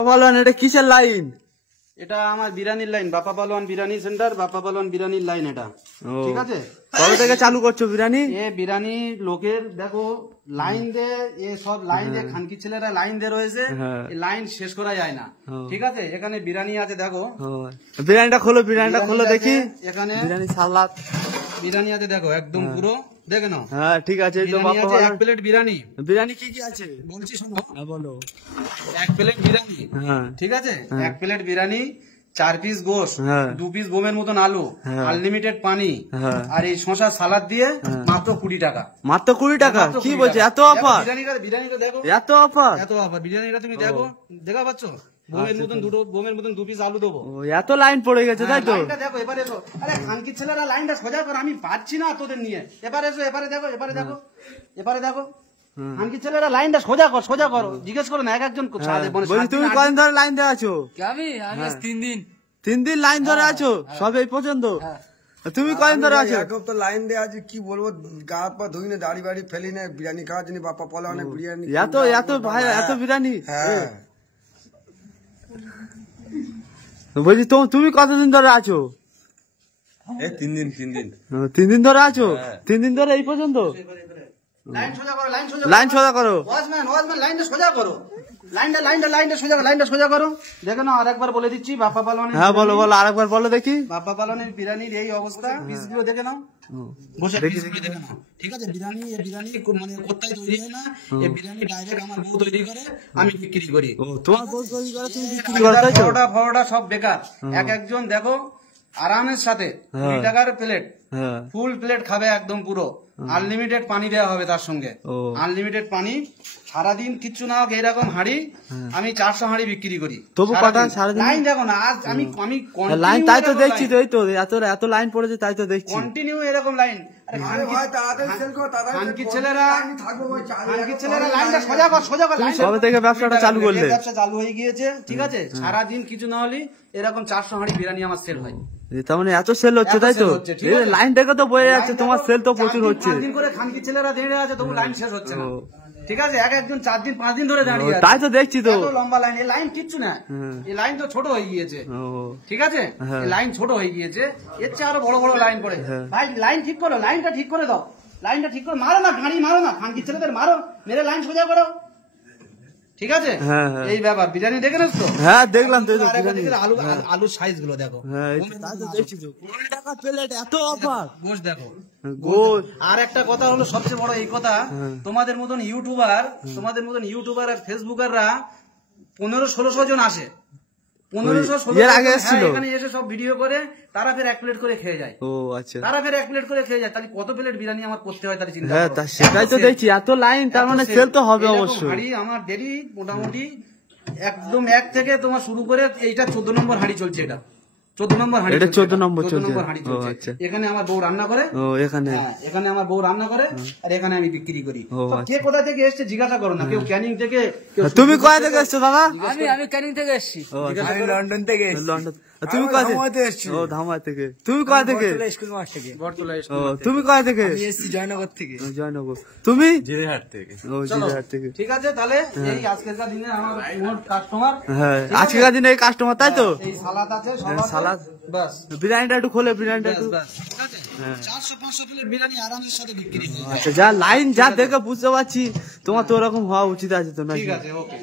পালোয়ান এটা কিসের লাইন? এটা আমার বিরিয়ানির লাইন, বাপ্পা পালোয়ান বিরিয়ানি সেন্টার, বাপ্পা পালোয়ান বিরিয়ানির লাইন এটা। ঠিক আছে, কবে থেকে চালু করছো বিরিয়ানি? এ বিরিয়ানি লোকের দেখো লাইন দে, এ সব লাইন দে, খানকি ছেলেরা লাইন দে রয়েছে, লাইন শেষ করা যায় না। ঠিক আছে, এখানে বিরিয়ানি আছে দেখো, বিরিয়ানিটা খোলো, বিরিয়ানিটা খোলো দেখি। এখানে বিরিয়ানি সালাদ বিরিয়ানি আছে দেখো, একদম পুরো দেখে নাও। হ্যাঁ ঠিক আছে, এই তো বাপ্পা এক প্লেট বিরিয়ানি। বিরিয়ানি কি কি আছে বলছি শোনো, বলো। এক প্লেট বিরিয়ানি, ঠিক আছে, এক প্লেট বিরিয়ানি, 4 পিস গোশত, 2 পিস বোমের মতন আলু, আনলিমিটেড পানি, আর এই শশা সালাদ দিয়ে মাত্র 20 টাকা। মাত্র 20 টাকা? কি বলছে, এত অফার? বিরিয়ানিটা দেখো, এত অফার, এত অফার। বিরিয়ানিটা তুমি দেখো, দেখা পাচ্ছ? বোমের মতন বোমের মতন 2 পিস আলু দেবো। এত লাইন পড়ে গেছে তাই তো? দেখো এবারে এসো, আরে খানকি ছেলেরা লাইনটা সোজা কর, আমি পাচ্ছি না তোদের নিয়ে। এবারে এসো, এবারে দেখো, এবারে দেখো, এবারে দেখো, খানকি ছেলেরা লাইনটা সোজা কর, সোজা করো, জিজ্ঞেস করো না এক একজন। তুমি কদিন ধরে লাইন ধরে আছো? আমি 3 দিন লাইন ধরে আছো সব এই পর্যন্ত? তুমি কদিন ধরে আছো? তো লাইন দেওয়া আছে, কি বলবো, গা হাত পা ধুই না, দাড়ি বাড়ি ফেলি না, বিরিয়ানি খাওয়ার জন্য বাপ্পা পালোয়ানের বিরিয়ানি। এত এত ভাই, এত বিরিয়ানি? হ্যাঁ বলছি তুমি কতদিন ধরে আছো? এই 3 দিন। 3 দিন ধরে আছো? 3 দিন ধরে এই পর্যন্ত? লাইন সোজা করো, লাইন সোজা করো। ওয়াচম্যান লাইনটা সোজা করো, লাইনটা সোজা করো। দেখো না, আরেকবার বলে দিচ্ছি, বাপ্পা পালোয়ানের। হ্যাঁ বলো বলো, আরেকবার বলো দেখি। বাপ্পা পালোয়ানের বিরিয়ানির এই অবস্থা, পিসগুলো দেখে নাও, বসে পিসগুলো দেখে নাও। ঠিক আছে, বিরিয়ানি মানে কোথায় তৈরি হয় না, এই বিরিয়ানি ডাইরেক্ট আমার বউ তৈরি করে, আমি বিক্রি করি। তোমার বউ তৈরি করে, তুমি বিক্রি করো তাই তো? ফরোটা সব বেকার। এক একজন দেখো আরামের সাথে 20 টাকার প্লেট, ফুল প্লেট খাবে একদম পুরো, আনলিমিটেড পানি দেওয়া হবে তার সঙ্গে, আনলিমিটেড পানি। সারাদিন কিচ্ছু না হোক, এরকম হাঁড়ি আমি 400 হাঁড়ি বিক্রি করি। তবু কটা সারাদিন লাইন দেখো না, আজ আমি লাইন, তাই তো দেখছি তো, এই তো এত লাইন পড়েছে, তাই তো দেখছি কন্টিনিউ এরকম লাইন। খানকি ছেলেরা লাইনটা সোজা কর, সোজা কর। কবে থেকে ব্যবসাটা চালু করলে? ব্যবসা চালু হয়ে গিয়েছে, ঠিক আছে। সারাদিন কিছু না হলে এরকম 400 হাঁড়ি বিরিয়ানি আমার সেল হয়। তার মানে এত সেল হচ্ছে তাই তো? লাইন থেকে তো বয়ে যাচ্ছে, তোমার সেল তো প্রচুর হচ্ছে। 5 দিন করে খানকি ছেলেরা দাঁড়িয়ে আছে, তবু লাইন শেষ হচ্ছে না। ঠিক আছে, এক একজন 4 দিন 5 দিন ধরে দাঁড়িয়ে আছে, তাই তো দেখছি তো। লম্বা লাইন, এই লাইন কিচ্ছু না, এই লাইন তো ছোট হয়ে গিয়েছে। ঠিক আছে, এই লাইন ছোট হয়ে গিয়েছে, এর চেয়ে আরো বড় বড় লাইন পড়ে। ভাই লাইন ঠিক করো, লাইনটা ঠিক করে দাও, লাইনটা ঠিক করে মারো না, গাড়ি মারো না, খানকি ছেলেদের মারো, মেরে লাইন সোজা করো। ঠিক আছে, এই ব্যাপার। বিরিয়ানি দেখে নেস তো? হ্যাঁ দেখলাম তো। আলুর সাইজ গুলো দেখো, এত অফার। গোশ দেখো, আর একটা কথা হলো সবচেয়ে বড় এই কথা, তোমাদের মতন ইউটিউবার আর ফেসবুকাররা 1500-1600 জন আসে, 1500-1600 আগে এসেছিল, এখানে এসে সব ভিডিও করে, তারা ফের 1 প্লেট করে খেয়ে যায়। ও আচ্ছা, তারা ফের 1 প্লেট করে খেয়ে যায়, তাহলে কত প্লেট বিরিয়ানি আমার করতে হয় তাহলে চিন্তা করো। সেটাই তো দেখছি, এত লাইন, তার মানে সেল তো হবে অবশ্যই। হাঁড়ি আমার ডেলি মোটামুটি একদম 1 থেকে তোমার শুরু করে, এইটা 14 নম্বর হাঁড়ি চলছে, এটা 14 নম্বর হাঁড়ি, এটা 14 নম্বর চলছে। এখানে আমার বউ রান্না করে, এখানে আমার বউ রান্না করে, আর এখানে আমি বিক্রি করি। কে কোথা থেকে এসছে জিজ্ঞাসা করো না, কেউ ক্যানিং থেকে। তুমি কোথা থেকে এসছো দাদা? আমি ক্যানিং থেকে এসেছি, লন্ডন থেকে। লন্ডন। তুমি কোথা থেকে এসছো? ও ধামা থেকে। তুমি কোথা থেকে? স্কুল মাঠ থেকে। তুমি কোথা থেকে? আমি এসেছি জয়নগর থেকে। জয়নগর। তুমি? জিরাহাট থেকে। ও জিরাহাট থেকে। ঠিক আছে, তাহলে এই আজকেরকার দিনে আমার মোট কাস্টমার, হ্যাঁ আজকেরকার দিনে এই কাস্টমার তাই তো? এই সালাদ আছে, সালাদ, বাস। বিরিয়ানিটা একটু খোলে, বিরিয়ানিটা একটু। 400-500 প্লেট বিরিয়ানি আরামের সাথে বিক্রি হয়। আচ্ছা, যা লাইন যা দেখে বুঝতে পারছি, তোমার তো ওরকম হওয়া উচিত আছে তো না? ঠিক আছে, ওকে।